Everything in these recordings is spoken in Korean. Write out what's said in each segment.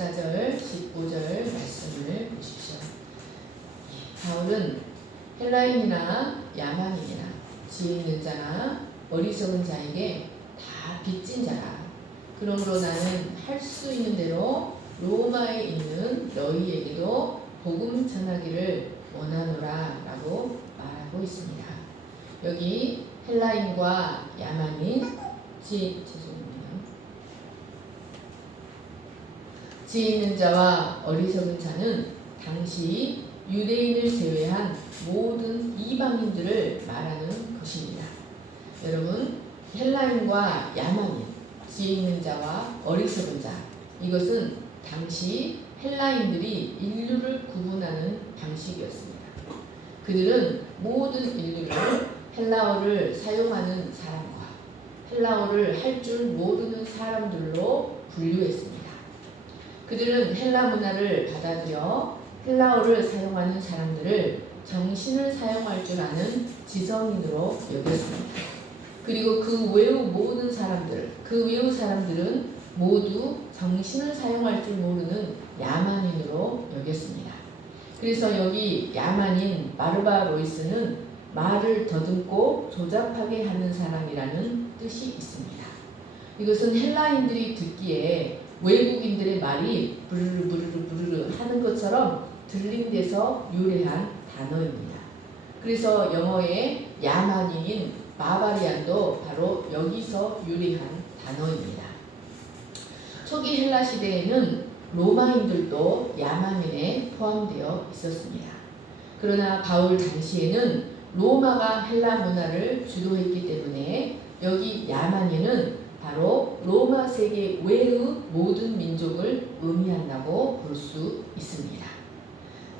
14절, 15절 말씀을 보십시오. 바울은 헬라인이나 야만인이나 지혜 있는 자나 어리석은 자에게 다 빚진 자라. 그러므로 나는 할 수 있는 대로 로마에 있는 너희에게도 복음 전하기를 원하노라 라고 말하고 있습니다. 여기 헬라인과 야만인, 지혜 있는 자와 어리석은 자는 당시 유대인을 제외한 모든 이방인들을 말하는 것입니다. 여러분, 헬라인과 야만인, 지혜 있는 자와 어리석은 자, 이것은 당시 헬라인들이 인류를 구분하는 방식이었습니다. 그들은 모든 인류를 헬라어를 사용하는 사람과 헬라어를 할 줄 모르는 사람들로 분류했습니다. 그들은 헬라 문화를 받아들여 헬라어를 사용하는 사람들을 정신을 사용할 줄 아는 지성인으로 여겼습니다. 그리고 그 외의 모든 사람들, 그 외의 사람들은 모두 정신을 사용할 줄 모르는 야만인으로 여겼습니다. 그래서 여기 야만인 바르바로이스는 말을 더듬고 조잡하게 하는 사람이라는 뜻이 있습니다. 이것은 헬라인들이 듣기에 외국인들의 말이 부르르 부르르 부르르 하는 것처럼 들린 데서 유래한 단어입니다. 그래서 영어의 야만인인 바바리안도 바로 여기서 유래한 단어입니다. 초기 헬라 시대에는 로마인들도 야만인에 포함되어 있었습니다. 그러나 바울 당시에는 로마가 헬라 문화를 주도했기 때문에 여기 야만인은 바로 로마 세계 외의 모든 민족을 의미한다고 볼 수 있습니다.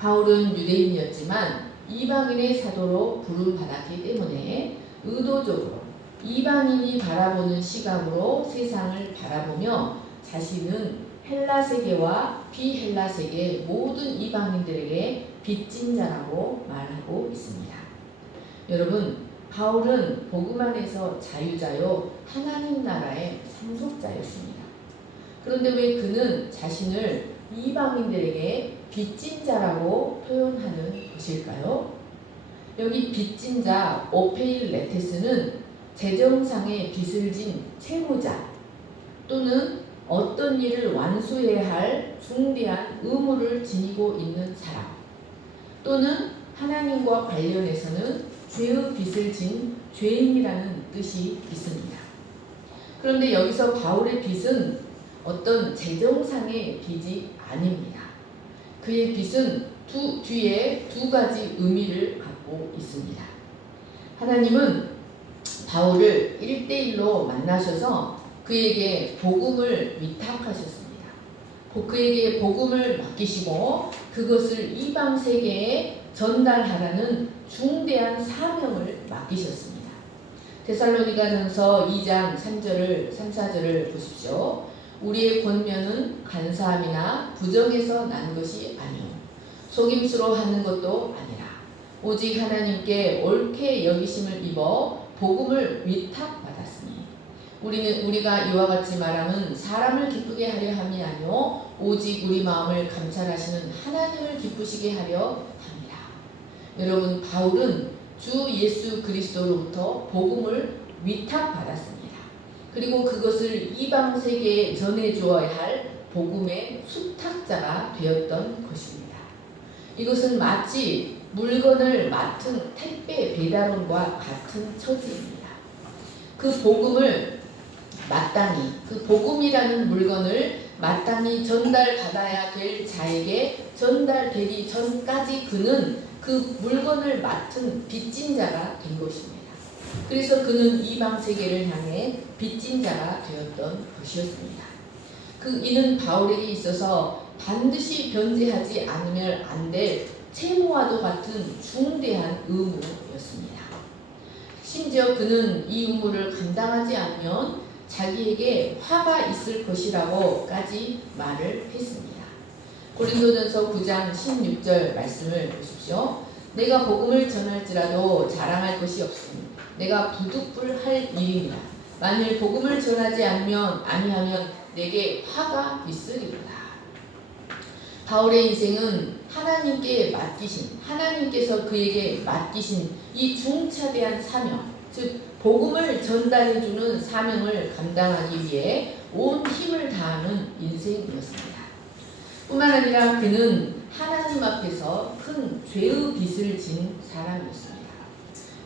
바울은 유대인이었지만 이방인의 사도로 부름받았기 때문에 의도적으로 이방인이 바라보는 시각으로 세상을 바라보며 자신은 헬라 세계와 비헬라 세계 모든 이방인들에게 빚진 자라고 말하고 있습니다. 여러분, 바울은 복음 안에서 자유자요 하나님 나라의 상속자였습니다. 그런데 왜 그는 자신을 이방인들에게 빚진 자라고 표현하는 것일까요? 여기 빚진 자 오페일레테스는 재정상의 빚을 진 채무자 또는 어떤 일을 완수해야 할 중대한 의무를 지니고 있는 사람 또는 하나님과 관련해서는 죄의 빚을 진 죄인이라는 뜻이 있습니다. 그런데 여기서 바울의 빚은 어떤 재정상의 빚이 아닙니다. 그의 빚은 뒤에 두 가지 의미를 갖고 있습니다. 하나님은 바울을 1대1로 만나셔서 그에게 복음을 위탁하셨습니다. 그에게 복음을 맡기시고 그것을 이방 세계에 전달하라는 중대한 사명을 맡기셨습니다. 데살로니가전서 2장 3절을 3, 4절을 보십시오. 우리의 권면은 간사함이나 부정에서 난 것이 아니오 속임수로 하는 것도 아니라 오직 하나님께 옳게 여기심을 입어 복음을 위탁받았으니 우리가 이와 같이 말함은 사람을 기쁘게 하려 함이 아니오 오직 우리 마음을 감찰하시는 하나님을 기쁘시게 하려 함이라. 여러분, 바울은 주 예수 그리스도로부터 복음을 위탁받았습니다. 그리고 그것을 이방 세계에 전해주어야 할 복음의 수탁자가 되었던 것입니다. 이것은 마치 물건을 맡은 택배 배달원과 같은 처지입니다. 그 복음을 마땅히, 그 복음이라는 물건을 마땅히 전달받아야 될 자에게 전달되기 전까지 그는 그 물건을 맡은 빚진 자가 된 것입니다. 그래서 그는 이방 세계를 향해 빚진 자가 되었던 것이었습니다. 이는 바울에게 있어서 반드시 변제하지 않으면 안 될 채무와도 같은 중대한 의무였습니다. 심지어 그는 이 의무를 감당하지 않으면 자기에게 화가 있을 것이라고까지 말을 했습니다. 고린도전서 9장 16절 말씀을 보십시오. 내가 복음을 전할지라도 자랑할 것이 없으니 내가 부득불할 일입니다. 만일 복음을 전하지 아니하면 내게 화가 있으리로다. 바울의 인생은 하나님께서 그에게 맡기신 이 중차대한 사명, 즉 복음을 전달해주는 사명을 감당하기 위해 온 힘을 다하는 인생이었습니다. 뿐만 아니라 그는 하나님 앞에서 큰 죄의 빚을 진 사람이었습니다.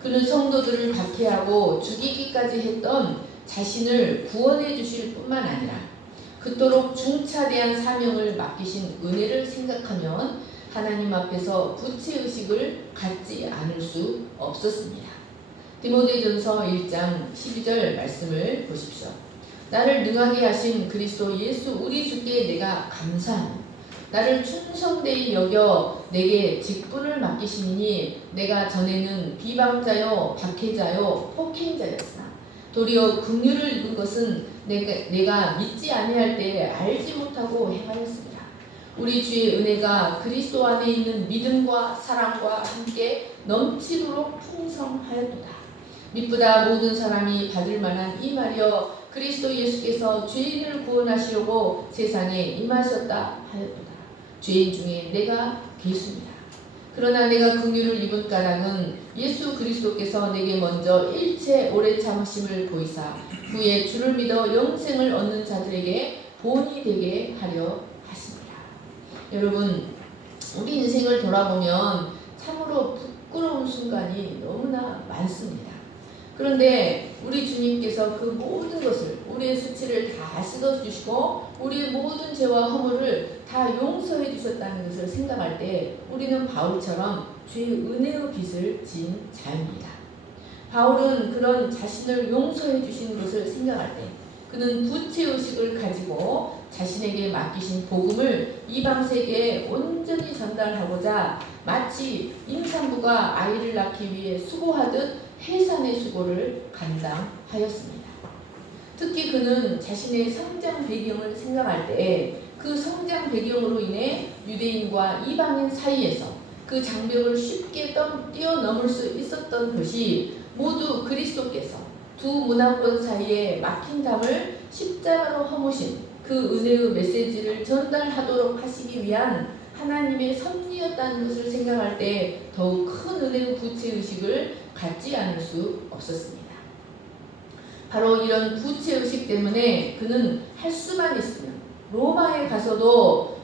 그는 성도들을 박해하고 죽이기까지 했던 자신을 구원해 주실 뿐만 아니라 그토록 중차대한 사명을 맡기신 은혜를 생각하면 하나님 앞에서 부채의식을 갖지 않을 수 없었습니다. 디모데전서 1장 12절 말씀을 보십시오. 나를 능하게 하신 그리스도 예수 우리 주께 내가 감사하노. 나를 충성되이 여겨 내게 직분을 맡기시니 내가 전에는 비방자요 박해자요 폭행자였으나 도리어 긍휼을 입은 것은 내가 믿지 아니할 때에 알지 못하고 행하였습니다. 우리 주의 은혜가 그리스도 안에 있는 믿음과 사랑과 함께 넘치도록 풍성하였도다. 믿보다 모든 사람이 받을 만한 이 말이여 그리스도 예수께서 죄인을 구원하시려고 세상에 임하셨다 하였도다. 죄인 중에 내가 괴수입니다. 그러나 내가 긍휼을 입은 까닭은 예수 그리스도께서 내게 먼저 일체 오래 참으심을 보이사 후에 주를 믿어 영생을 얻는 자들에게 본이 되게 하려 하십니다. 여러분, 우리 인생을 돌아보면 참으로 부끄러운 순간이 너무나 많습니다. 그런데 우리 주님께서 그 모든 것을 우리의 수치를 다 씻어주시고 우리의 모든 죄와 허물을 다 용서해 주셨다는 것을 생각할 때 우리는 바울처럼 주의 은혜의 빚을 진 자입니다. 바울은 그런 자신을 용서해 주신 것을 생각할 때 그는 부채의식을 가지고 자신에게 맡기신 복음을 이방 세계에 온전히 전달하고자 마치 임산부가 아이를 낳기 위해 수고하듯 해산의 수고를 감당하였습니다. 특히 그는 자신의 성장 배경을 생각할 때 그 성장 배경으로 인해 유대인과 이방인 사이에서 그 장벽을 쉽게 뛰어넘을 수 있었던 것이 모두 그리스도께서 두 문화권 사이에 막힌 담을 십자가로 허무신 그 은혜의 메시지를 전달하도록 하시기 위한 하나님의 섭리였다는 것을 생각할 때 더욱 큰 은혜의 부채의식을 갖지 않을 수 없었습니다. 바로 이런 부채의식 때문에 그는 할 수만 있으면 로마에 가서도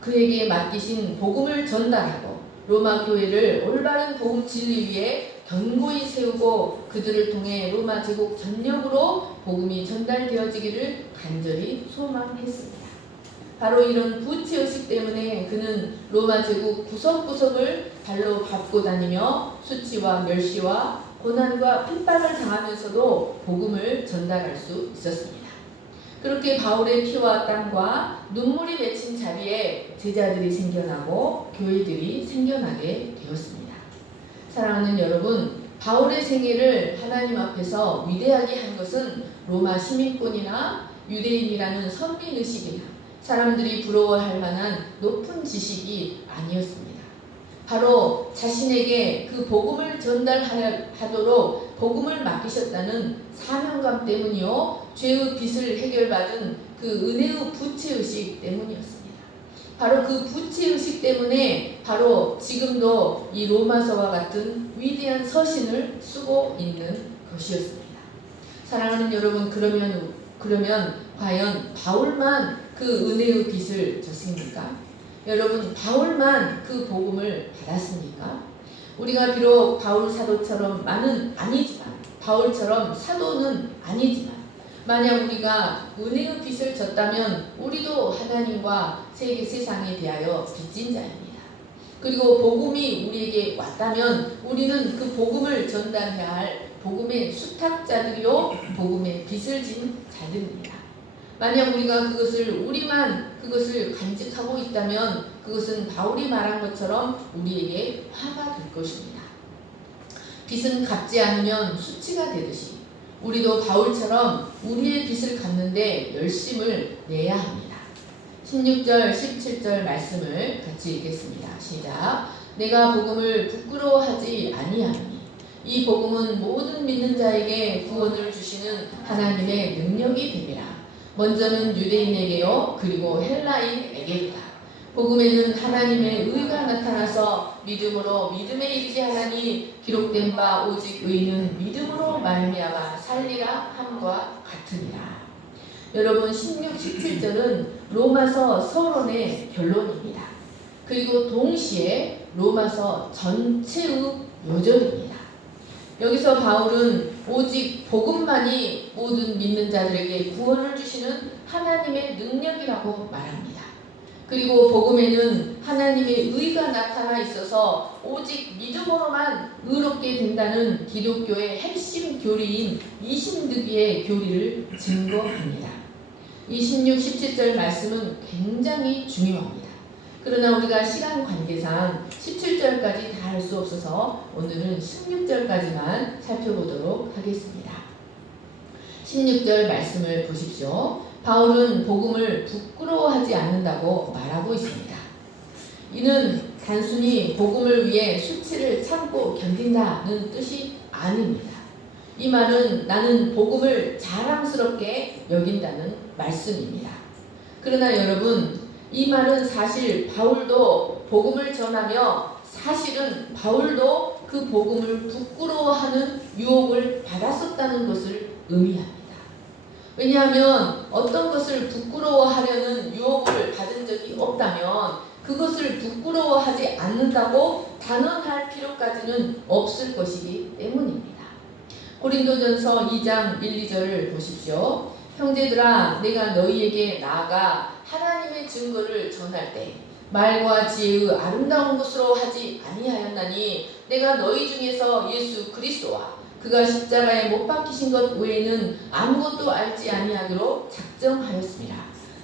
그에게 맡기신 복음을 전달하고 로마 교회를 올바른 복음 진리 위에 견고히 세우고 그들을 통해 로마 제국 전역으로 복음이 전달되어지기를 간절히 소망했습니다. 바로 이런 부채의식 때문에 그는 로마 제국 구석구석을 발로 밟고 다니며 수치와 멸시와 고난과 핍박을 당하면서도 복음을 전달할 수 있었습니다. 그렇게 바울의 피와 땀과 눈물이 맺힌 자리에 제자들이 생겨나고 교회들이 생겨나게 되었습니다. 사랑하는 여러분, 바울의 생애를 하나님 앞에서 위대하게 한 것은 로마 시민권이나 유대인이라는 선민의식이나 사람들이 부러워할 만한 높은 지식이 아니었습니다. 바로 자신에게 그 복음을 전달하도록 복음을 맡기셨다는 사명감 때문이요, 죄의 빚을 해결받은 그 은혜의 부채의식 때문이었습니다. 바로 그 부채의식 때문에 바로 지금도 이 로마서와 같은 위대한 서신을 쓰고 있는 것이었습니다. 사랑하는 여러분, 그러면 과연 바울만 그 은혜의 빚을 졌습니까? 여러분, 바울만 그 복음을 받았습니까? 우리가 비록 바울 사도처럼 바울처럼 사도는 아니지만 만약 우리가 은혜의 빚을 졌다면 우리도 하나님과 세상에 대하여 빚진 자입니다. 그리고 복음이 우리에게 왔다면 우리는 그 복음을 전달해야 할 복음의 수탁자들이요, 복음의 빚을 진 자들입니다. 만약 우리가 우리만 그것을 간직하고 있다면 그것은 바울이 말한 것처럼 우리에게 화가 될 것입니다. 빚은 갚지 않으면 수치가 되듯이 우리도 바울처럼 우리의 빚을 갚는데 열심을 내야 합니다. 16절, 17절 말씀을 같이 읽겠습니다. 시작. 내가 복음을 부끄러워하지 아니하니 이 복음은 모든 믿는 자에게 구원을 주시는 하나님의 능력이 됨이라. 먼저는 유대인에게요, 그리고 헬라인에게입니다. 복음에는 하나님의 의가 나타나서 믿음으로 믿음에 이르게 하나니 기록된 바 오직 의인은 믿음으로 말미암아 살리라 함과 같으니라. 여러분 16, 17절은 로마서 서론의 결론입니다. 그리고 동시에 로마서 전체의 요절입니다. 여기서 바울은 오직 복음만이 모든 믿는 자들에게 구원을 주시는 하나님의 능력이라고 말합니다. 그리고 복음에는 하나님의 의가 나타나 있어서 오직 믿음으로만 의롭게 된다는 기독교의 핵심 교리인 이신득의 교리를 증거합니다. 26, 17절 말씀은 굉장히 중요합니다. 그러나 우리가 시간 관계상 17절까지 다 할 수 없어서 오늘은 16절까지만 살펴보도록 하겠습니다. 16절 말씀을 보십시오. 바울은 복음을 부끄러워하지 않는다고 말하고 있습니다. 이는 단순히 복음을 위해 수치를 참고 견딘다는 뜻이 아닙니다. 이 말은 나는 복음을 자랑스럽게 여긴다는 말씀입니다. 그러나 여러분, 이 말은 사실 바울도 복음을 전하며 사실은 바울도 그 복음을 부끄러워하는 유혹을 받았었다는 것을 의미합니다. 왜냐하면 어떤 것을 부끄러워하려는 유혹을 받은 적이 없다면 그것을 부끄러워하지 않는다고 단언할 필요까지는 없을 것이기 때문입니다. 고린도전서 2장 1, 2절을 보십시오. 형제들아, 내가 너희에게 나아가 하나님의 증거를 전할 때 말과 지혜의 아름다운 것으로 하지 아니하였나니 내가 너희 중에서 예수 그리스도와 그가 십자가에 못 박히신 것 외에는 아무것도 알지 아니하기로 작정하였습니다.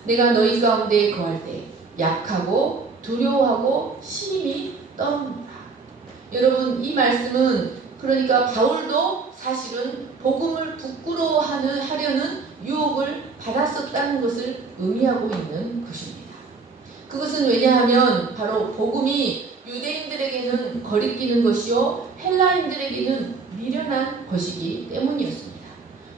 내가 너희 가운데 거할 때 약하고 두려워하고 심히 떨었노라. 여러분, 이 말씀은 그러니까 바울도 사실은 복음을 부끄러워하려는 유혹을 받았었다는 것을 의미하고 있는 것입니다. 그것은 왜냐하면 바로 복음이 유대인들에게는 거리끼는 것이요 헬라인들에게는 미련한 것이기 때문이었습니다.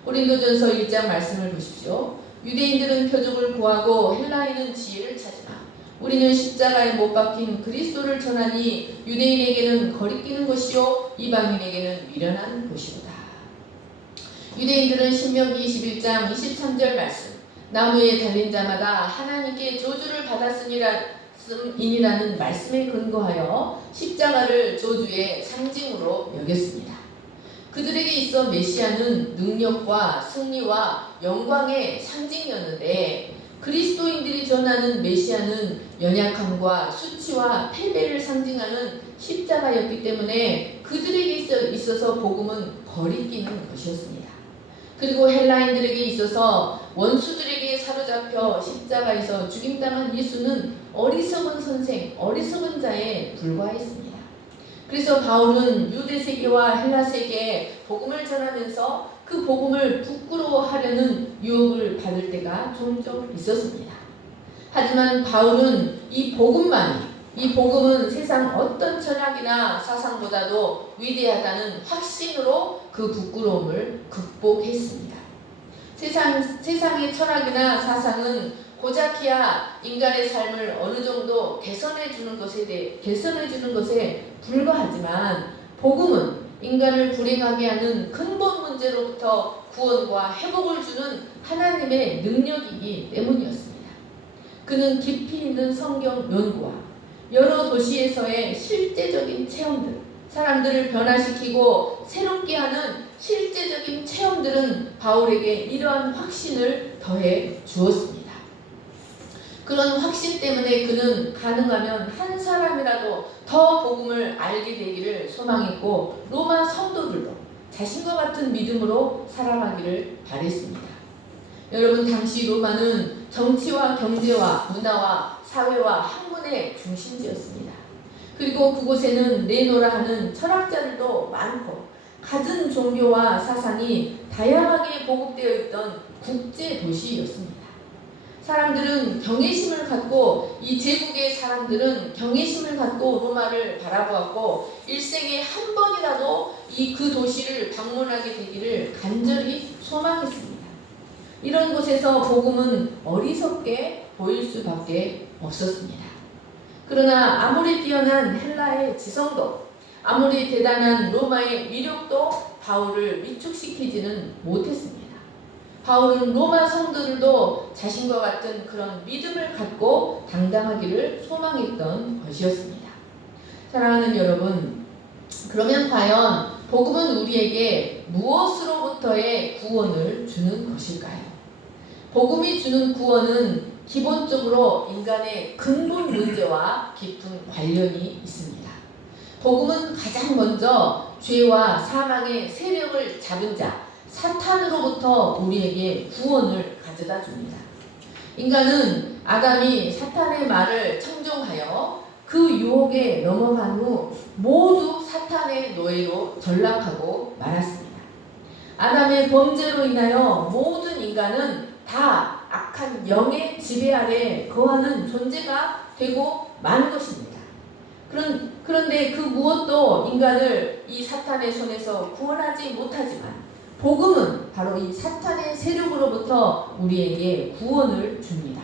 고린도전서 1장 말씀을 보십시오. 유대인들은 표적을 구하고 헬라인은 지혜를 찾으나 우리는 십자가에 못 박힌 그리스도를 전하니 유대인에게는 거리끼는 것이요 이방인에게는 미련한 것이로다. 유대인들은 신명기 21장 23절 말씀, 나무에 달린 자마다 하나님께 저주를 받았으니라는 말씀에 근거하여 십자가를 저주의 상징으로 여겼습니다. 그들에게 있어 메시아는 능력과 승리와 영광의 상징이었는데 그리스도인들이 전하는 메시아는 연약함과 수치와 패배를 상징하는 십자가였기 때문에 그들에게 있어서 복음은 거리끼는 것이었습니다. 그리고 헬라인들에게 있어서 원수들에게 사로잡혀 십자가에서 죽임당한 예수는 어리석은 선생, 어리석은 자에 불과했습니다. 그래서 바울은 유대세계와 헬라세계에 복음을 전하면서 그 복음을 부끄러워하려는 유혹을 받을 때가 종종 있었습니다. 하지만 바울은 이 복음은 세상 어떤 철학이나 사상보다도 위대하다는 확신으로 그 부끄러움을 극복했습니다. 세상의 철학이나 사상은 고작해야 인간의 삶을 어느 정도 개선해 주는 것에 불과하지만 복음은 인간을 불행하게 하는 근본 문제로부터 구원과 회복을 주는 하나님의 능력이기 때문이었습니다. 그는 깊이 있는 성경 연구와 여러 도시에서의 실제적인 체험들, 사람들을 변화시키고 새롭게 하는 실제적인 체험들은 바울에게 이러한 확신을 더해 주었습니다. 그런 확신 때문에 그는 가능하면 한 사람이라도 더 복음을 알게 되기를 소망했고 로마 성도들도 자신과 같은 믿음으로 살아가기를 바랬습니다. 여러분, 당시 로마는 정치와 경제와 문화와 사회와 학문의 중심지였습니다. 그리고 그곳에는 네노라 하는 철학자들도 많고 갖은 종교와 사상이 다양하게 보급되어 있던 국제 도시였습니다. 사람들은 경외심을 갖고 이 제국의 사람들은 경외심을 갖고 로마를 바라보았고 일생에 한 번이라도 그 도시를 방문하게 되기를 간절히 소망했습니다. 이런 곳에서 복음은 어리석게 보일 수밖에 없었습니다. 그러나 아무리 뛰어난 헬라의 지성도, 아무리 대단한 로마의 위력도 바울을 위축시키지는 못했습니다. 바울은 로마 성도들도 자신과 같은 그런 믿음을 갖고 당당하기를 소망했던 것이었습니다. 사랑하는 여러분, 그러면 과연 복음은 우리에게 무엇으로부터의 구원을 주는 것일까요? 복음이 주는 구원은 기본적으로 인간의 근본 문제와 깊은 관련이 있습니다. 복음은 가장 먼저 죄와 사망의 세력을 잡은 자, 사탄으로부터 우리에게 구원을 가져다 줍니다. 인간은 아담이 사탄의 말을 청종하여 그 유혹에 넘어간 후 모두 사탄의 노예로 전락하고 말았습니다. 아담의 범죄로 인하여 모든 인간은 다 악한 영의 지배 아래 거하는 존재가 되고 만 것입니다. 그런데 그 무엇도 인간을 이 사탄의 손에서 구원하지 못하지만 복음은 바로 이 사탄의 세력으로부터 우리에게 구원을 줍니다.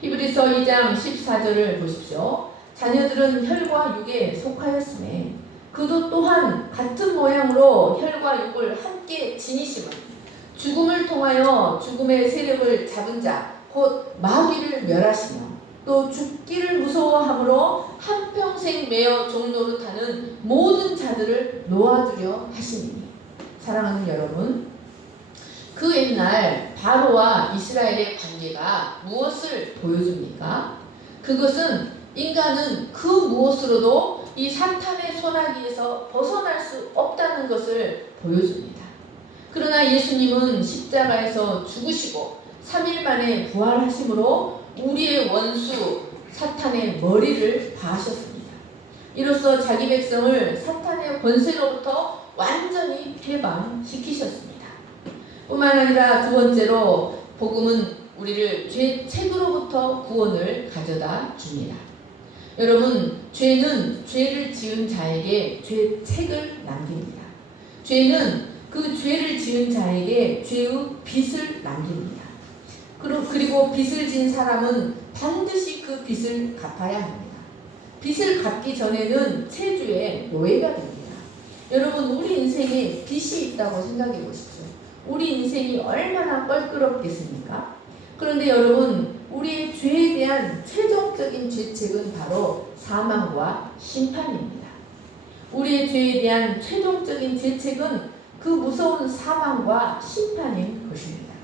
히브리서 2장 14절을 보십시오. 자녀들은 혈과 육에 속하였음에 그도 또한 같은 모양으로 혈과 육을 함께 지니심은 죽음을 통하여 죽음의 세력을 잡은 자 곧 마귀를 멸하시며 또 죽기를 무서워함으로 한평생 매어 종노릇하는 모든 자들을 놓아주려 하시니. 사랑하는 여러분, 그 옛날 바로와 이스라엘의 관계가 무엇을 보여줍니까? 그것은 인간은 그 무엇으로도 이 사탄의 손아귀에서 벗어날 수 없다는 것을 보여줍니다. 그러나 예수님은 십자가에서 죽으시고 3일 만에 부활하심으로 우리의 원수 사탄의 머리를 다하셨습니다. 이로써 자기 백성을 사탄의 권세로부터 완전히 해방시키셨습니다. 뿐만 아니라 두 번째로 복음은 우리를 죄책으로부터 구원을 가져다 줍니다. 여러분, 죄는 죄를 지은 자에게 죄책을 남깁니다. 죄는 그 죄를 지은 자에게 죄의 빚을 남깁니다. 그리고 빚을 진 사람은 반드시 그 빚을 갚아야 합니다. 빚을 갚기 전에는 체주의 노예가 됩니다. 여러분, 우리 인생에 빚이 있다고 생각해 보십시오. 우리 인생이 얼마나 껄끄럽겠습니까? 그런데 여러분, 우리의 죄에 대한 최종적인 죄책은 바로 사망과 심판입니다. 우리의 죄에 대한 최종적인 죄책은 그 무서운 사망과 심판인 것입니다.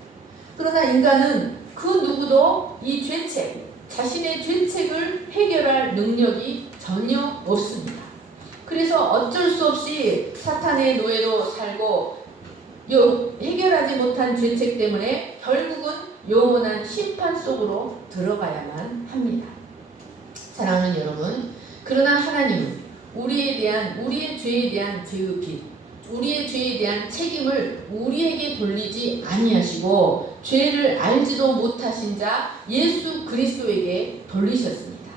그러나 인간은 그 누구도 이 죄책, 자신의 죄책을 해결할 능력이 전혀 없습니다. 그래서 어쩔 수 없이 사탄의 노예로 살고 해결하지 못한 죄책 때문에 결국은 영원한 심판 속으로 들어가야만 합니다. 사랑하는 여러분, 그러나 하나님은 우리의 죄에 대한 죄의 빚, 우리의 죄에 대한 책임을 우리에게 돌리지 아니하시고 죄를 알지도 못하신 자 예수 그리스도에게 돌리셨습니다.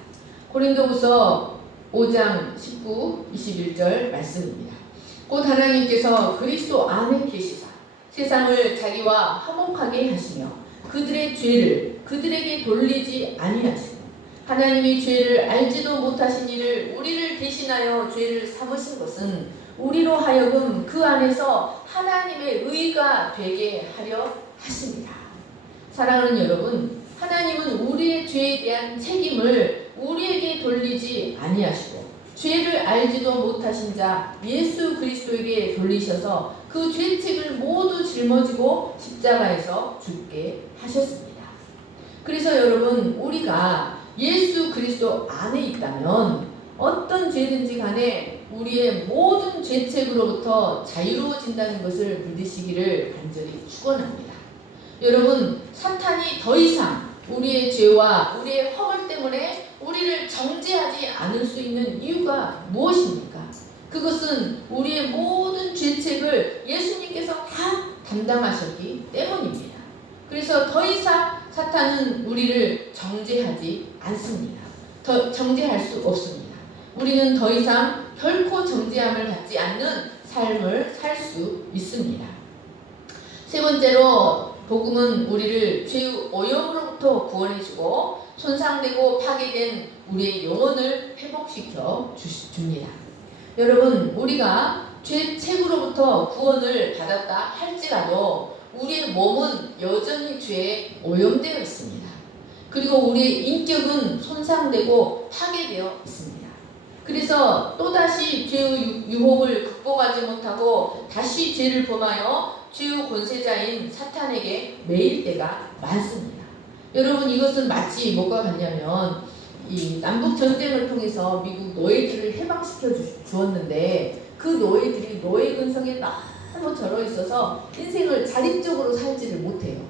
고린도후서 5장 19, 21절 말씀입니다. 곧 하나님께서 그리스도 안에 계시사 세상을 자기와 화목하게 하시며 그들의 죄를 그들에게 돌리지 아니하시고 하나님이 죄를 알지도 못하신 이를 우리를 대신하여 죄를 삼으신 것은 우리로 하여금 그 안에서 하나님의 의가 되게 하려 하십니다. 사랑하는 여러분, 하나님은 우리의 죄에 대한 책임을 우리에게 돌리지 아니하시고 죄를 알지도 못하신 자 예수 그리스도에게 돌리셔서 그 죄책을 모두 짊어지고 십자가에서 죽게 하셨습니다. 그래서 여러분, 우리가 예수 그리스도 안에 있다면 어떤 죄든지 간에 우리의 모든 죄책으로부터 자유로워진다는 것을 믿으시기를 간절히 축원합니다. 여러분, 사탄이 더 이상 우리의 죄와 우리의 허물 때문에 우리를 정죄하지 않을 수 있는 이유가 무엇입니까? 그것은 우리의 모든 죄책을 예수님께서 다 담당하셨기 때문입니다. 그래서 더 이상 사탄은 우리를 정죄하지 않습니다. 더 정죄할 수 없습니다. 우리는 더 이상 결코 정죄함을 받지 않는 삶을 살 수 있습니다. 세 번째로 복음은 우리를 죄의 오염으로부터 구원해주고 손상되고 파괴된 우리의 영혼을 회복시켜 줍니다. 여러분, 우리가 죄책으로부터 구원을 받았다 할지라도 우리의 몸은 여전히 죄에 오염되어 있습니다. 그리고 우리의 인격은 손상되고 파괴되어 있습니다. 그래서 또다시 죄의 유혹을 극복하지 못하고 다시 죄를 범하여 죄의 권세자인 사탄에게 매일 때가 많습니다. 여러분, 이것은 마치 뭐가 같냐면 이 남북 전쟁을 통해서 미국 노예들을 해방시켜 주었는데 그 노예들이 노예 근성에 너무 절어 있어서 인생을 자립적으로 살지를 못해요.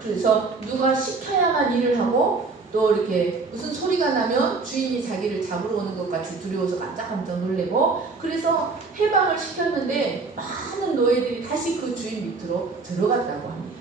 그래서 누가 시켜야만 일을 하고 또 이렇게 무슨 소리가 나면 주인이 자기를 잡으러 오는 것 같이 두려워서 깜짝깜짝 놀래고, 그래서 해방을 시켰는데 많은 노예들이 다시 그 주인 밑으로 들어갔다고 합니다.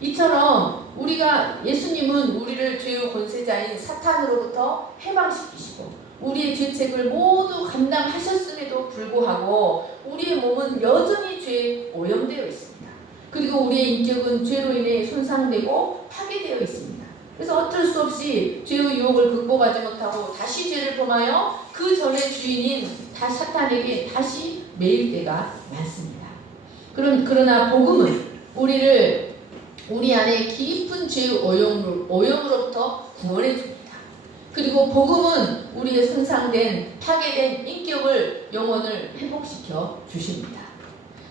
이처럼 우리가 예수님은 우리를 죄의 권세자인 사탄으로부터 해방시키시고 우리의 죄책을 모두 감당하셨음에도 불구하고 우리의 몸은 여전히 죄에 오염되어 있습니다. 그리고 우리의 인격은 죄로 인해 손상되고 파괴되어 있습니다. 그래서 어쩔 수 없이 죄의 유혹을 극복하지 못하고 다시 죄를 범하여 그 전의 주인인 사탄에게 다시 매일 때가 많습니다. 그러나 복음은 우리 안에 깊은 죄의 오염으로부터 구원해 줍니다. 그리고 복음은 우리의 손상된 파괴된 인격을 영혼을 회복시켜 주십니다.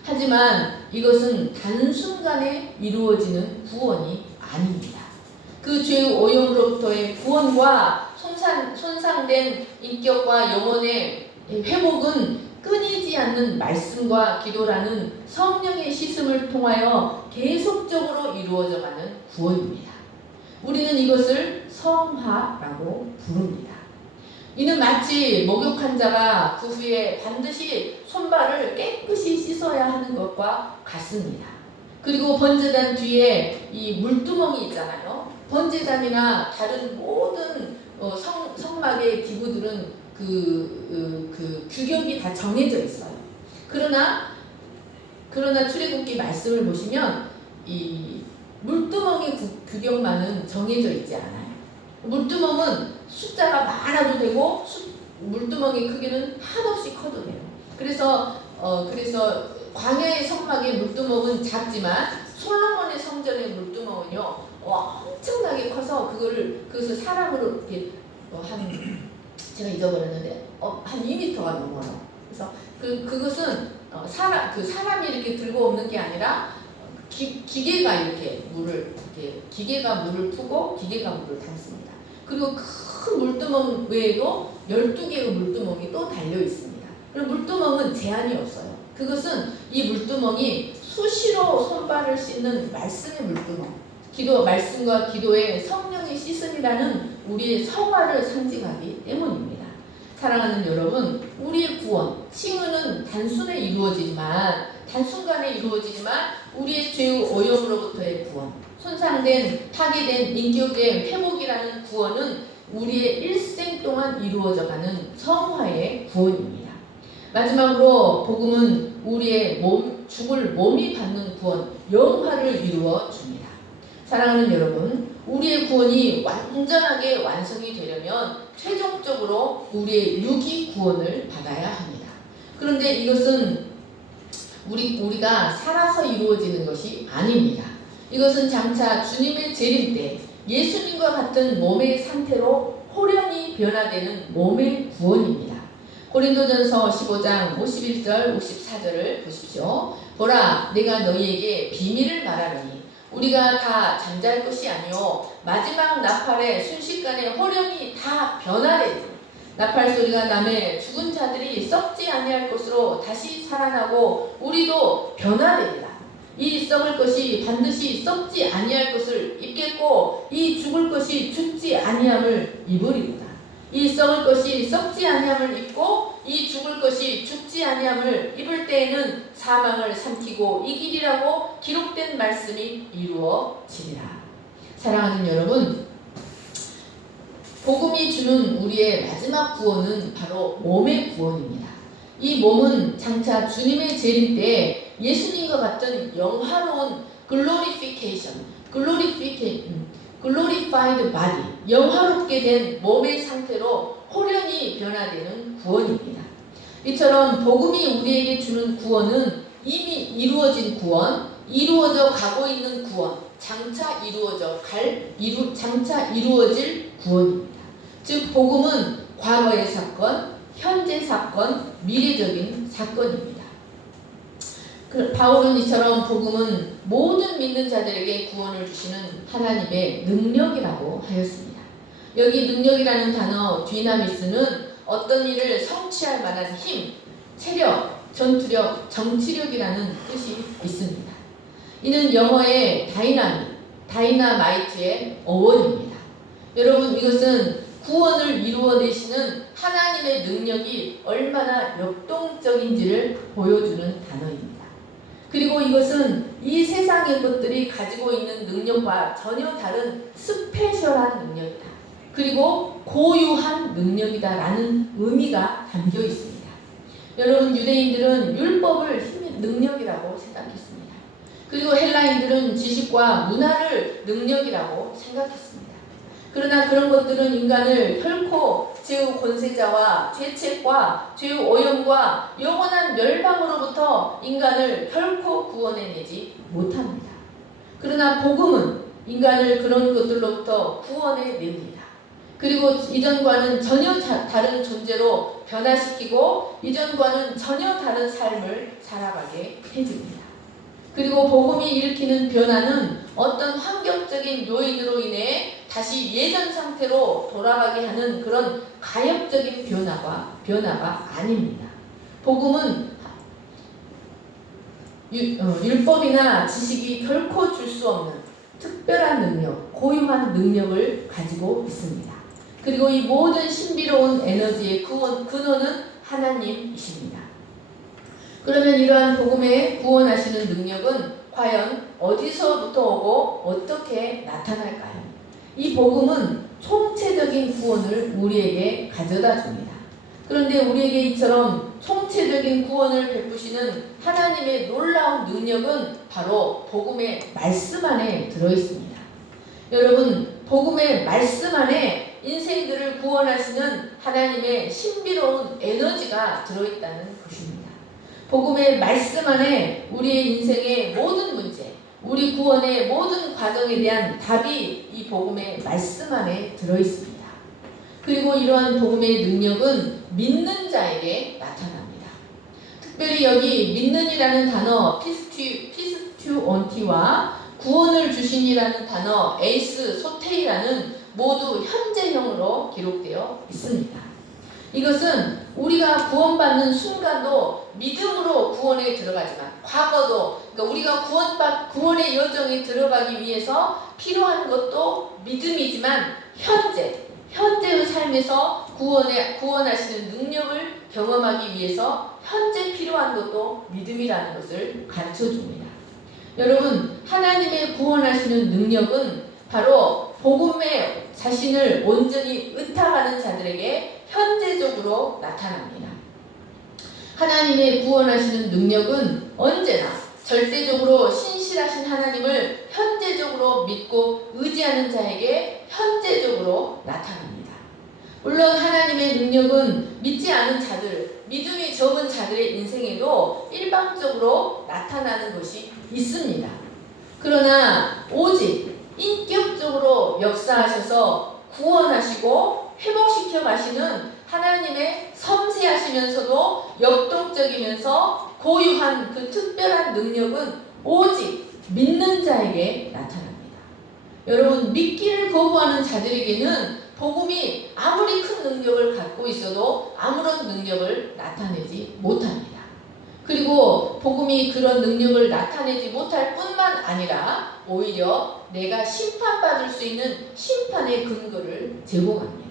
하지만 이것은 단순간에 이루어지는 구원이 아닙니다. 그 죄의 오염으로부터의 구원과 손상된 인격과 영혼의 회복은 끊이지 않는 말씀과 기도라는 성령의 씻음을 통하여 계속적으로 이루어져가는 구원입니다. 우리는 이것을 성화라고 부릅니다. 이는 마치 목욕한 자가 그 후에 반드시 손발을 깨끗이 씻어야 하는 것과 같습니다. 그리고 번제단 뒤에 이 물두멍이 있잖아요. 번제단이나 다른 모든 성막의 기구들은 그 규격이 다 정해져 있어요. 그러나 출애굽기 말씀을 보시면 이 물두멍의 규격만은 정해져 있지 않아요. 물두멍은 숫자가 많아도 되고 물두멍의 크기는 한없이 커도 돼요. 그래서 광야의 성막의 물두멍은 작지만 솔로몬의 성전의 물두멍은요 엄청나게 커서 그것을 사람으로 이렇게 제가 잊어버렸는데 한 2m가 넘어요. 그래서 그것은 사람이 이렇게 들고 없는 게 아니라 기계가 이렇게 기계가 물을 푸고 기계가 물을 담습니다. 그리고 큰 물두멍 외에도 12개의 물두멍이 또 달려 있습니다. 그리고 물두멍은 제한이 없어요. 그것은 이 물두멍이 수시로 손발을 씻는 말씀의 물두멍, 말씀과 기도의 성령의 씻음이라는 우리의 성화를 상징하기 때문입니다. 사랑하는 여러분, 우리의 구원, 칭의는 단순간에 이루어지지만 우리의 죄의 오염으로부터의 구원, 손상된 파괴된 인격의 회복이라는 구원은 우리의 일생 동안 이루어져가는 성화의 구원입니다. 마지막으로 복음은 우리의 죽을 몸이 받는 구원, 영화를 이루어 줍니다. 사랑하는 여러분, 우리의 구원이 완전하게 완성이 되려면 최종적으로 우리의 육이 구원을 받아야 합니다. 그런데 이것은 우리가 살아서 이루어지는 것이 아닙니다. 이것은 장차 주님의 재림 때 예수님과 같은 몸의 상태로 호련히 변화되는 몸의 구원입니다. 고린도전서 15장 51절 54절을 보십시오. 보라, 내가 너희에게 비밀을 말하노니 우리가 다 잠잘 것이 아니요 마지막 나팔에 순식간에 호련히 다 변화되리니 나팔 소리가 나매 죽은 자들이 썩지 아니할 것으로 다시 살아나고 우리도 변화되리라. 이 썩을 것이 반드시 썩지 아니할 것을 입겠고 이 죽을 것이 죽지 아니함을 입으리로다. 이 썩을 것이 썩지 아니함을 입고 이 죽을 것이 죽지 아니함을 입을 때에는 사망을 삼키고 이기리라고 기록된 말씀이 이루어지리라. 사랑하는 여러분, 복음이 주는 우리의 마지막 구원은 바로 몸의 구원입니다. 이 몸은 장차 주님의 재림 때 예수님과 같은 영화로운 glorified body, 영화롭게 된 몸의 상태로 호련히 변화되는 구원입니다. 이처럼 복음이 우리에게 주는 구원은 이미 이루어진 구원, 이루어져 가고 있는 구원, 장차 이루어질 구원입니다. 즉 복음은 과거의 사건, 현재 사건, 미래적인 사건입니다. 바울은 이처럼 복음은 모든 믿는 자들에게 구원을 주시는 하나님의 능력이라고 하였습니다. 여기 능력이라는 단어 뒤나미스는 어떤 일을 성취할 만한 힘, 체력, 전투력, 정치력이라는 뜻이 있습니다. 이는 영어의 다이나마이트의 어원입니다. 여러분, 이것은 구원을 이루어내시는 하나님의 능력이 얼마나 역동적인지를 보여주는 단어입니다. 그리고 이것은 이 세상의 것들이 가지고 있는 능력과 전혀 다른 스페셜한 능력이다. 그리고 고유한 능력이다 라는 의미가 담겨 있습니다. 여러분, 유대인들은 율법을 능력이라고 생각했습니다. 그리고 헬라인들은 지식과 문화를 능력이라고 생각했습니다. 그러나 그런 것들은 인간을 결코 죄의 권세자와 죄책과 죄의 오염과 영원한 멸망으로부터 인간을 결코 구원해내지 못합니다. 그러나 복음은 인간을 그런 것들로부터 구원해냅니다. 그리고 이전과는 전혀 다른 존재로 변화시키고 이전과는 전혀 다른 삶을 살아가게 해줍니다. 그리고 복음이 일으키는 변화는 어떤 환경적인 요인으로 인해 다시 예전 상태로 돌아가게 하는 그런 가역적인 변화가 아닙니다. 복음은 율법이나 지식이 결코 줄 수 없는 특별한 능력, 고유한 능력을 가지고 있습니다. 그리고 이 모든 신비로운 에너지의 근원은 하나님이십니다. 그러면 이러한 복음의 구원하시는 능력은 과연 어디서부터 오고 어떻게 나타날까요? 이 복음은 총체적인 구원을 우리에게 가져다 줍니다. 그런데 우리에게 이처럼 총체적인 구원을 베푸시는 하나님의 놀라운 능력은 바로 복음의 말씀 안에 들어있습니다. 여러분, 복음의 말씀 안에 인생들을 구원하시는 하나님의 신비로운 에너지가 들어있다는 것입니다. 복음의 말씀 안에 우리의 인생의 모든 문제, 우리 구원의 모든 과정에 대한 답이 이 복음의 말씀 안에 들어있습니다. 그리고 이러한 복음의 능력은 믿는 자에게 나타납니다. 특별히 여기 믿는이라는 단어 피스튜온티와 구원을 주신이라는 단어 에이스 소테이라는 모두 현재형으로 기록되어 있습니다. 이것은 우리가 구원받는 순간도 믿음으로 구원에 들어가지만 과거도, 그러니까 우리가 구원의 여정에 들어가기 위해서 필요한 것도 믿음이지만 현재의 삶에서 구원하시는 능력을 경험하기 위해서 현재 필요한 것도 믿음이라는 것을 가르쳐줍니다. 여러분, 하나님의 구원하시는 능력은 바로 복음에 자신을 온전히 의탁하는 자들에게 현재적으로 나타납니다. 하나님의 구원하시는 능력은 언제나 절대적으로 신실하신 하나님을 현재적으로 믿고 의지하는 자에게 현재적으로 나타납니다. 물론 하나님의 능력은 믿지 않은 자들, 믿음이 적은 자들의 인생에도 일방적으로 나타나는 것이 있습니다. 그러나 오직 인격적으로 역사하셔서 구원하시고 회복시켜 가시는 하나님의 섬세하시면서도 역동적이면서 고유한 그 특별한 능력은 오직 믿는 자에게 나타납니다. 여러분, 믿기를 거부하는 자들에게는 복음이 아무리 큰 능력을 갖고 있어도 아무런 능력을 나타내지 못합니다. 그리고 복음이 그런 능력을 나타내지 못할 뿐만 아니라 오히려 내가 심판받을 수 있는 심판의 근거를 제공합니다.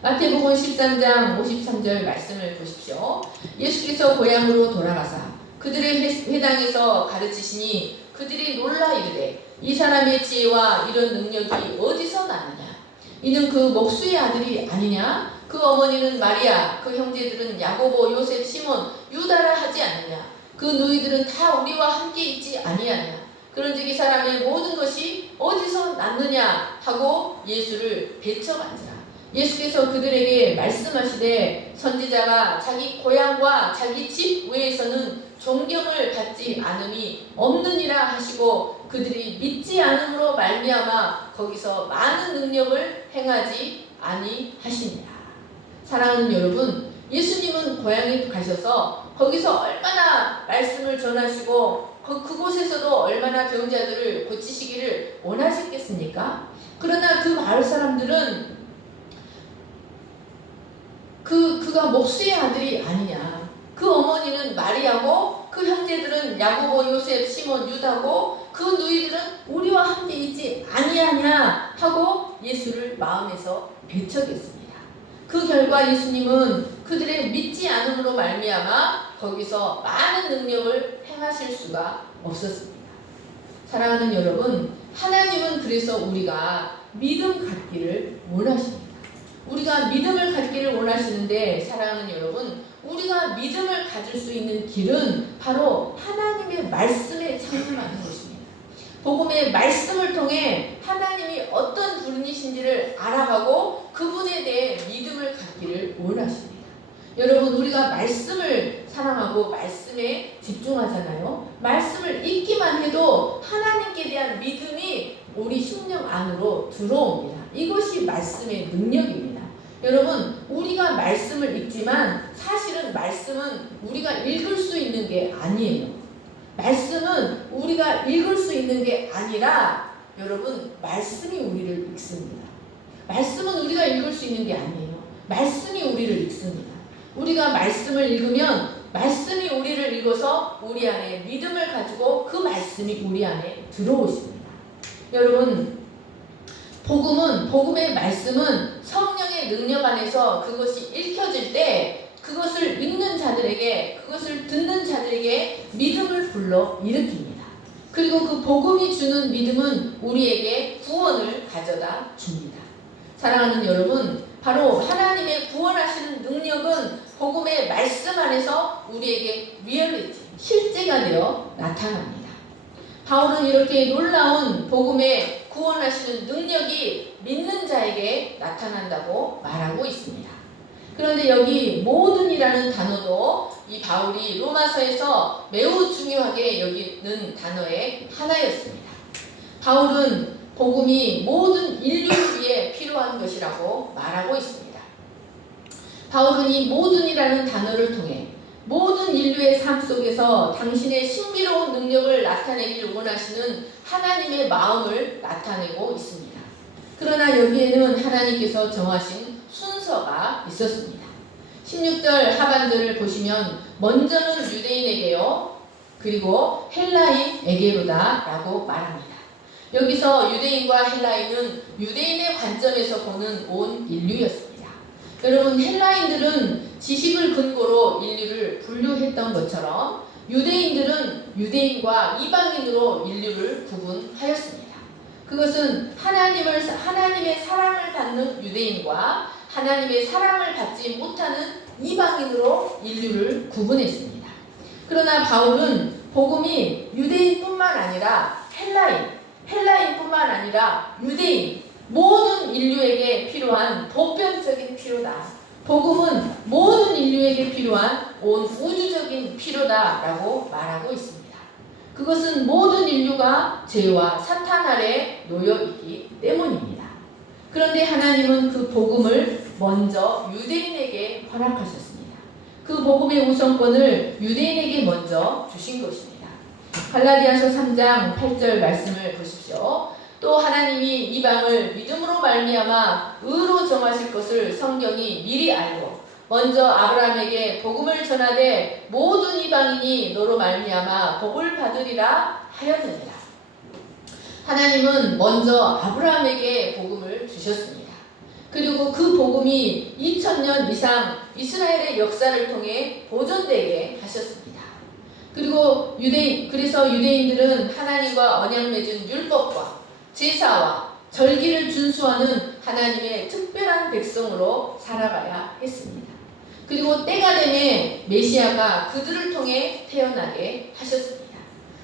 마태복음 13장 53절 말씀을 보십시오. 예수께서 고향으로 돌아가사 그들의 회당에서 가르치시니 그들이 놀라 이르되 이 사람의 지혜와 이런 능력이 어디서 나느냐? 이는 그 목수의 아들이 아니냐? 그 어머니는 마리아, 그 형제들은 야고보, 요셉, 시몬, 유다라 하지 않느냐? 그 너희들은 다 우리와 함께 있지 아니하냐? 그런즉 이 사람의 모든 것이 어디서 났느냐 하고 예수를 배척한지라. 예수께서 그들에게 말씀하시되 선지자가 자기 고향과 자기 집 외에서는 존경을 받지 않음이 없느니라 하시고 그들이 믿지 않음으로 말미암아 거기서 많은 능력을 행하지 아니하시니라. 사랑하는 여러분, 예수님은 고향에 가셔서 거기서 얼마나 말씀을 전하시고 그곳에서도 얼마나 병자들을 고치시기를 원하셨겠습니까? 그러나 그 마을 사람들은 그가 목수의 아들이 아니냐. 그 어머니는 마리아고 그 형제들은 야고보, 요셉, 시몬, 유다고 그 누이들은 우리와 함께 있지 아니하냐 하고 예수를 마음에서 배척했습니다. 그 결과 예수님은 그들의 믿지 않음으로 말미암아 거기서 많은 능력을 행하실 수가 없었습니다. 사랑하는 여러분, 하나님은 그래서 우리가 믿음 갖기를 원하십니다. 우리가 믿음을 갖기를 원하시는데 사랑하는 여러분, 우리가 믿음을 가질 수 있는 길은 바로 하나님의 말씀에 창림하는 것입니다. 복음의 말씀을 통해 하나님이 어떤 분이신지를 알아가고 그분에 대해 믿음을 갖기를 원하십니다. 여러분, 우리가 말씀을 사랑하고 말씀에 집중하잖아요. 말씀을 읽기만 해도 하나님께 대한 믿음이 우리 심령 안으로 들어옵니다. 이것이 말씀의 능력입니다. 여러분, 우리가 말씀을 읽지만 사실은 말씀은 우리가 읽을 수 있는 게 아니에요. 말씀은 우리가 읽을 수 있는 게 아니라 여러분, 말씀이 우리를 읽습니다. 말씀은 우리가 읽을 수 있는 게 아니에요. 말씀이 우리를 읽습니다. 우리가 말씀을 읽으면 말씀이 우리를 읽어서 우리 안에 믿음을 가지고 그 말씀이 우리 안에 들어오십니다. 여러분, 복음의 말씀은 성령의 능력 안에서 그것이 읽혀질 때 그것을 읽는 자들에게, 그것을 듣는 자들에게 믿음을 불러 일으킵니다. 그리고 그 복음이 주는 믿음은 우리에게 구원을 가져다 줍니다. 사랑하는 여러분, 바로 하나님의 구원하시는 능력은 복음의 말씀 안에서 우리에게 리얼리티, 실제가 되어 나타납니다. 바울은 이렇게 놀라운 복음의 구원하시는 능력이 믿는 자에게 나타난다고 말하고 있습니다. 그런데 여기 모든이라는 단어도 이 바울이 로마서에서 매우 중요하게 여기는 단어의 하나였습니다. 바울은 복음이 모든 인류를 위해 필요한 것이라고 말하고 있습니다. 바울은 이 모든이라는 단어를 통해 모든 인류의 삶 속에서 당신의 신비로운 능력을 나타내기를 원하시는 하나님의 마음을 나타내고 있습니다. 그러나 여기에는 하나님께서 정하신 순서가 있었습니다. 16절 하반절을 보시면 먼저는 유대인에게요, 그리고 헬라인에게로다 라고 말합니다. 여기서 유대인과 헬라인은 유대인의 관점에서 보는 온 인류였습니다. 여러분, 헬라인들은 지식을 근거로 인류를 분류했던 것처럼 유대인들은 유대인과 이방인으로 인류를 구분하였습니다. 그것은 하나님의 사랑을 받는 유대인과 하나님의 사랑을 받지 못하는 이방인으로 인류를 구분했습니다. 그러나 바울은 복음이 유대인뿐만 아니라 헬라인뿐만 아니라 유대인, 모든 인류에게 필요한 보편적인 필요다. 복음은 모든 인류에게 필요한 온 우주적인 필요다라고 말하고 있습니다. 그것은 모든 인류가 죄와 사탄 아래 놓여 있기 때문입니다. 그런데 하나님은 그 복음을 먼저 유대인에게 허락하셨습니다. 그 복음의 우선권을 유대인에게 먼저 주신 것입니다. 갈라디아서 3장 8절 말씀을 보십시오. 또 하나님이 이방을 믿음으로 말미암아 의로 정하실 것을 성경이 미리 알고 먼저 아브라함에게 복음을 전하되 모든 이방인이 너로 말미암아 복을 받으리라 하였느니라. 하나님은 먼저 아브라함에게 복음을 주셨습니다. 그리고 그 복음이 2000년 이상 이스라엘의 역사를 통해 보존되게 하셨습니다. 그리고 그래서 유대인들은 하나님과 언약 맺은 율법과 제사와 절기를 준수하는 하나님의 특별한 백성으로 살아가야 했습니다. 그리고 때가 되매 메시아가 그들을 통해 태어나게 하셨습니다.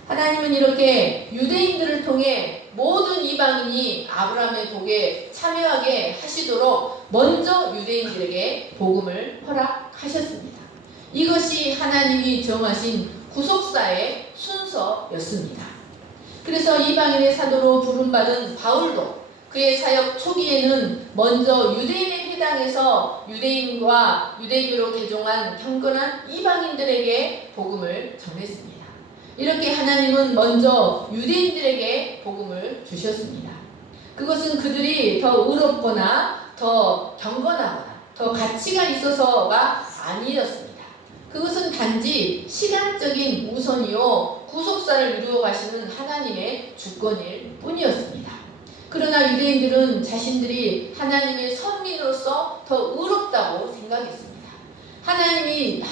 하나님은 이렇게 유대인들을 통해 모든 이방인이 아브라함의 복에 참여하게 하시도록 먼저 유대인들에게 복음을 허락하셨습니다. 이것이 하나님이 정하신 구속사의 순서였습니다. 그래서 이방인의 사도로 부름받은 바울도 그의 사역 초기에는 먼저 유대인에 해당해서 유대인과 유대교로 개종한 경건한 이방인들에게 복음을 전했습니다. 이렇게 하나님은 먼저 유대인들에게 복음을 주셨습니다. 그것은 그들이 더 의롭거나 더 경건하거나 더 가치가 있어서가 아니었습니다. 그것은 단지 시간적인 우선이요 구속사를 이루어 가시는 하나님의 주권일 뿐이었습니다. 그러나 유대인들은 자신들이 하나님의 선민으로서 더 의롭다고 생각했습니다. 하나님이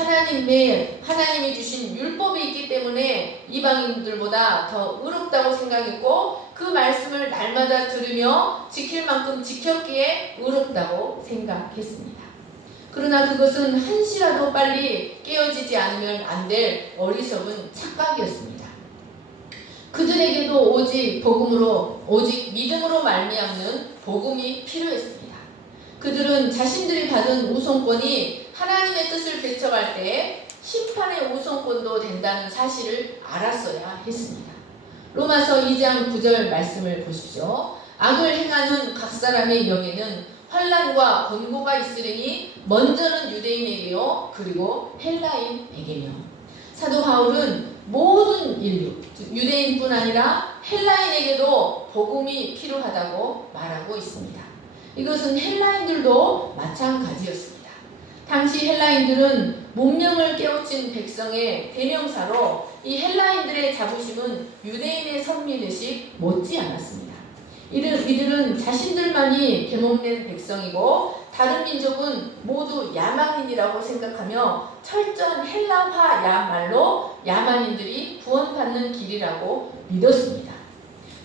주신 율법이 있기 때문에 이방인들보다 더 의롭다고 생각했고 그 말씀을 날마다 들으며 지킬 만큼 지켰기에 의롭다고 생각했습니다. 그러나 그것은 한시라도 빨리 깨어지지 않으면 안 될 어리석은 착각이었습니다. 그들에게도 오직 믿음으로 말미암는 복음이 필요했습니다. 그들은 자신들이 받은 우선권이 하나님의 뜻을 배척할 때 심판의 우선권도 된다는 사실을 알았어야 했습니다. 로마서 2장 9절 말씀을 보십시오. 악을 행하는 각 사람의 영에는 환난과 권고가 있으리니 먼저는 유대인에게요 그리고 헬라인에게며. 사도 바울은 모든 인류, 유대인뿐 아니라 헬라인에게도 복음이 필요하다고 말하고 있습니다. 이것은 헬라인들도 마찬가지였습니다. 당시 헬라인들은 문명을 깨우친 백성의 대명사로 이 헬라인들의 자부심은 유대인의 선민의식 못지 않았습니다. 이들은 자신들만이 계몽된 백성이고 다른 민족은 모두 야만인이라고 생각하며 철저한 헬라화야말로 야만인들이 구원받는 길이라고 믿었습니다.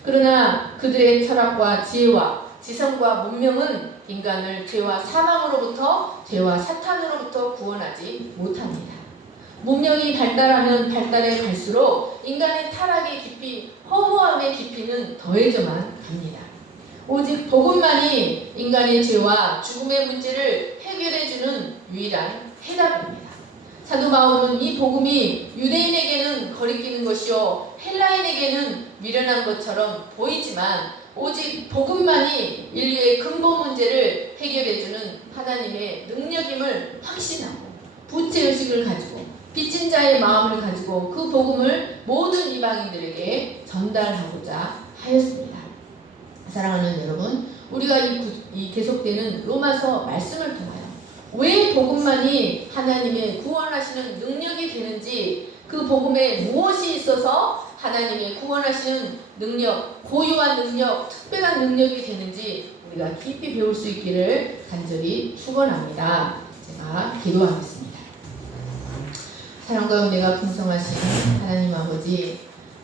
그러나 그들의 철학과 지혜와 지성과 문명은 인간을 죄와 사망으로부터 죄와 사탄으로부터 구원하지 못합니다. 문명이 발달하면 발달해 갈수록 인간의 타락의 깊이, 허무함의 깊이는 더해져만 갑니다. 오직 복음만이 인간의 죄와 죽음의 문제를 해결해주는 유일한 해답입니다. 사도 바울은 이 복음이 유대인에게는 거리끼는 것이요 헬라인에게는 미련한 것처럼 보이지만 오직 복음만이 인류의 근본 문제를 해결해주는 하나님의 능력임을 확신하고 부채의식을 가지고 빚진 자의 마음을 가지고 그 복음을 모든 이방인들에게 전달하고자 하였습니다. 사랑하는 여러분, 우리가 이 계속되는 로마서 말씀을 통하여 왜 복음만이 하나님의 구원하시는 능력이 되는지, 그 복음에 무엇이 있어서 하나님의 구원하시는 능력, 고유한 능력, 특별한 능력이 되는지 우리가 깊이 배울 수 있기를 간절히 축원합니다. 제가 기도하겠습니다. 사랑과 은혜가 풍성하신 하나님 아버지,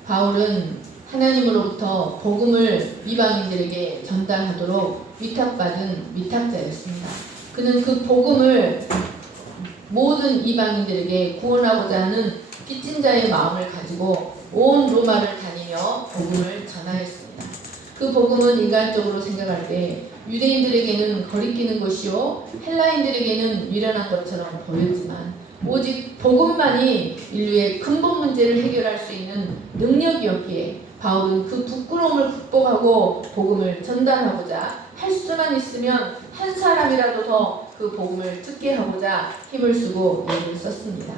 바울은 하나님으로부터 복음을 이방인들에게 전달하도록 위탁받은 위탁자였습니다. 그는 그 복음을 모든 이방인들에게 구원하고자 하는 빚진 자의 마음을 가지고 온 로마를 다니며 복음을 전하였습니다. 그 복음은 인간적으로 생각할 때 유대인들에게는 거리끼는 것이요 헬라인들에게는 미련한 것처럼 보였지만 오직 복음만이 인류의 근본 문제를 해결할 수 있는 능력이었기에 바울은 그 부끄러움을 극복하고 복음을 전달하고자 할 수만 있으면 한 사람이라도 더 그 복음을 듣게 하고자 힘을 쓰고 애를 썼습니다.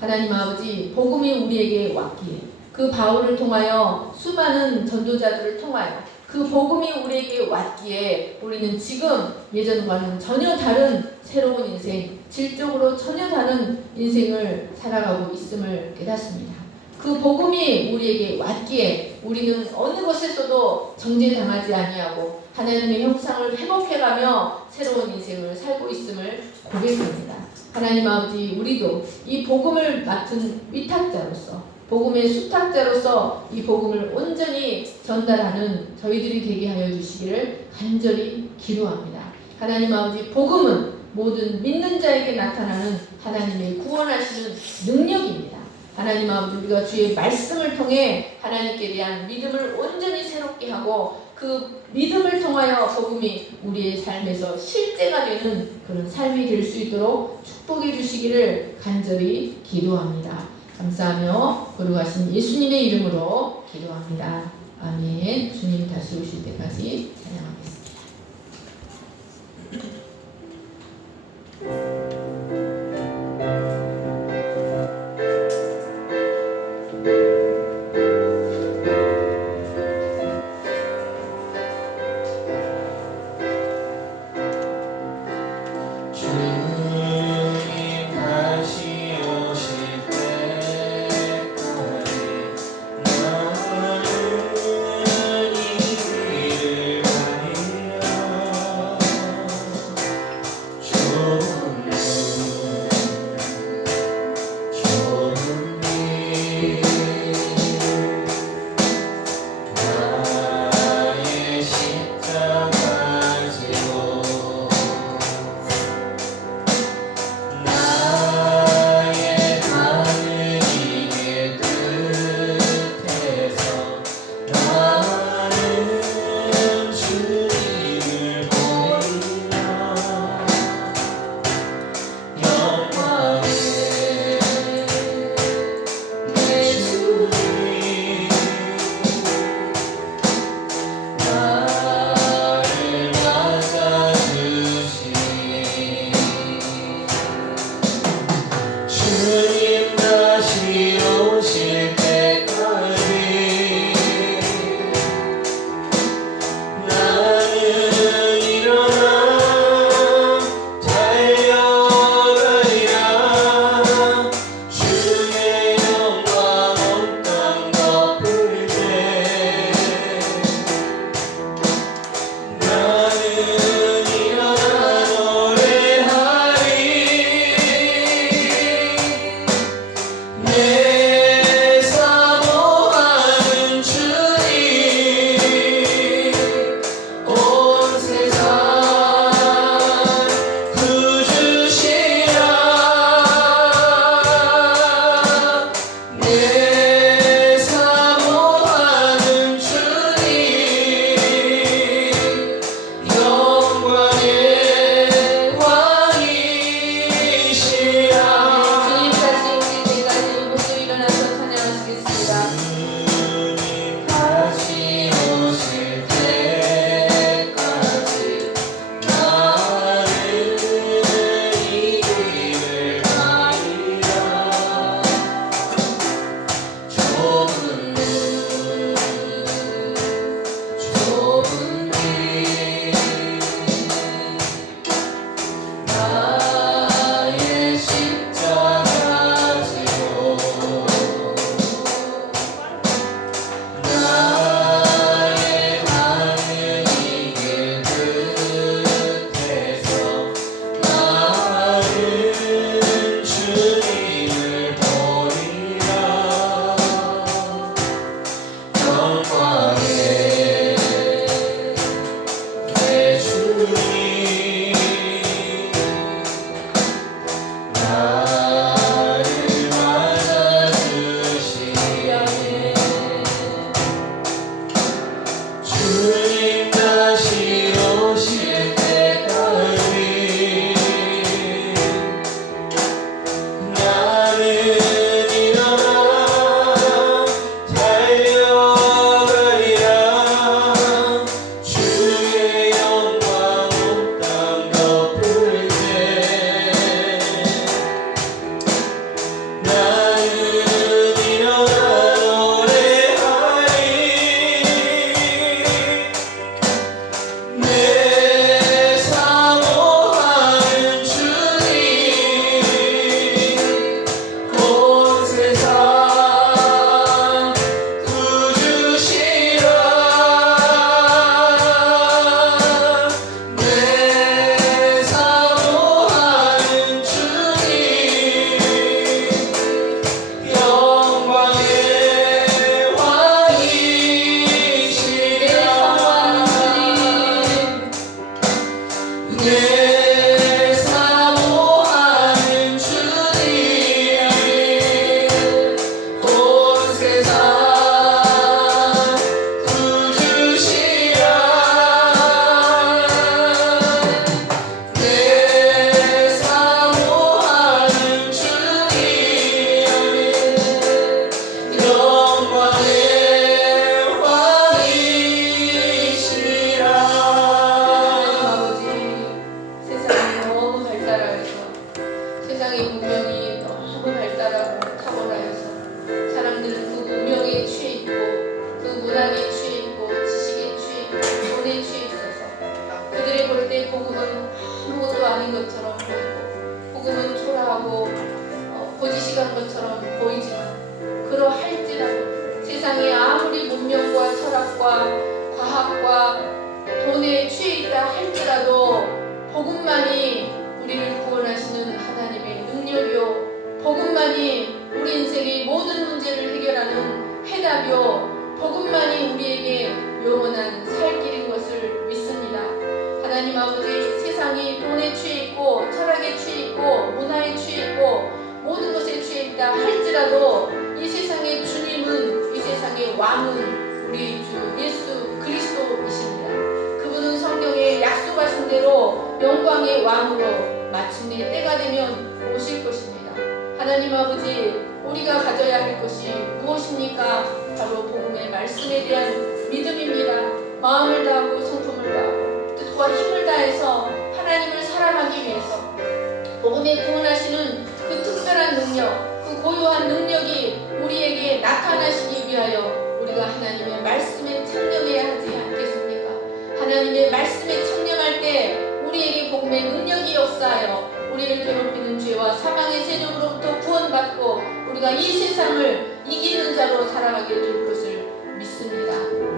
하나님 아버지, 복음이 우리에게 왔기에 그 바울을 통하여 수많은 전도자들을 통하여 그 복음이 우리에게 왔기에 우리는 지금 예전과는 전혀 다른 새로운 인생, 질적으로 전혀 다른 인생을 살아가고 있음을 깨닫습니다. 그 복음이 우리에게 왔기에 우리는 어느 것에서도 정죄당하지 아니하고 하나님의 형상을 회복해가며 새로운 인생을 살고 있음을 고백합니다. 하나님 아버지, 우리도 이 복음을 맡은 위탁자로서, 복음의 수탁자로서 이 복음을 온전히 전달하는 저희들이 되게 하여 주시기를 간절히 기도합니다. 하나님 아버지, 복음은 모든 믿는 자에게 나타나는 하나님의 구원하시는 능력입니다. 하나님 아버지, 우리가 주의 말씀을 통해 하나님께 대한 믿음을 온전히 새롭게 하고 그 믿음을 통하여 복음이 우리의 삶에서 실제가 되는 그런 삶이 될 수 있도록 축복해 주시기를 간절히 기도합니다. 감사하며 거룩하신 예수님의 이름으로 기도합니다. 아멘. 주님 다시 오실 때까지 찬양하겠습니다. 너는 이 길을 가리 철학과 과학과 돈에 취해 있다 할지라도 복음만이 우리를 구원하시는 하나님의 능력이요, 복음만이 우리 인생의 모든 문제를 해결하는 해답이요, 복음만이 우리에게 영원한 살 길인 것을 믿습니다. 하나님 아버지, 세상이 돈에 취해 있고 철학에 취해 있고 문화에 취해 있고 모든 것에 취해 있다 할지라도 이 세상의 주님은, 이 세상의 왕은 우리 주 예수 그리스도이십니다. 그분은 성경에 약속하신 대로 영광의 왕으로 마침내 때가 되면 오실 것입니다. 하나님 아버지, 우리가 가져야 할 것이 무엇입니까? 바로 복음의 말씀에 대한 믿음입니다. 마음을 다하고 성품을 다하고 뜻과 힘을 다해서 하나님을 사랑하기 위해서 복음에 구원하시는 그 특별한 능력, 그 고유한 능력이 우리에게 나타나시기 위하여 우리가 하나님의 말씀에 창념해야 하지 않겠습니까? 하나님의 말씀에 창념할 때 우리에게 복음의 능력이 역사하여 우리를 괴롭히는 죄와 사망의 세력으로부터 구원받고 우리가 이 세상을 이기는 자로 살아가게 될 것을 믿습니다.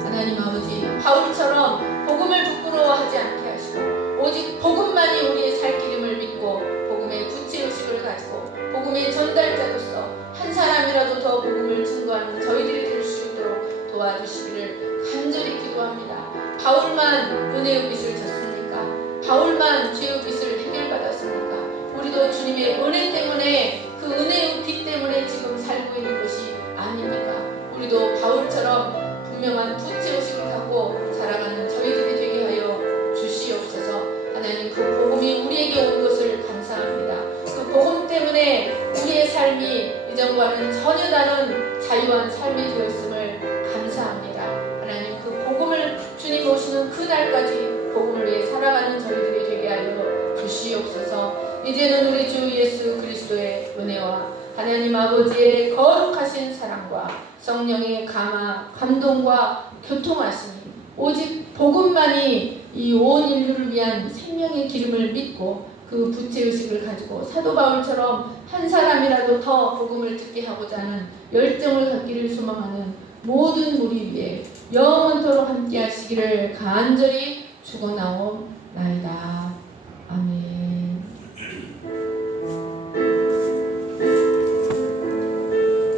하나님 아버지, 바울처럼 복음을 부끄러워하지 않게 하시고 오직 복음만이 우리의 살 길임을 믿고 복음의 구체의식을 가지고 복음의 전달자로서 한 사람이라도 더 복음을 증거하는 저희들이 될 수 있도록 도와주시기를 간절히 기도합니다. 바울만 은혜의 빚을 졌습니까? 바울만 죄의 빚을 해결받았습니까? 우리도 주님의 은혜 때문에, 그 은혜의 빚 때문에 지금 살고 있는 것이 아닙니까? 우리도 바울처럼 분명한 부채의식을 갖고 살아가는 저희들이 되게 하여 주시옵소서. 하나님, 그 복음이 우리에게 온 것을 감사합니다. 그 복음 때문에 우리의 삶이 이전과는 전혀 다른 자유한 삶이 되었음을 감사합니다. 하나님, 그 복음을 주님 오시는 그날까지 복음을 위해 살아가는 저희들이 되게 하여 주시옵소서. 이제는 우리 주 예수 그리스도의 은혜와 하나님 아버지의 거룩하신 사랑과 성령의 감동과 교통하심이 오직 복음만이 이 온 인류를 위한 생명의 기름을 믿고 그 부채의식을 가지고 사도 바울처럼 한 사람이라도 더 복음을 듣게 하고자 하는 열정을 갖기를 소망하는 모든 우리 위에 영원토록 함께 하시기를 간절히 축원하옵나이다.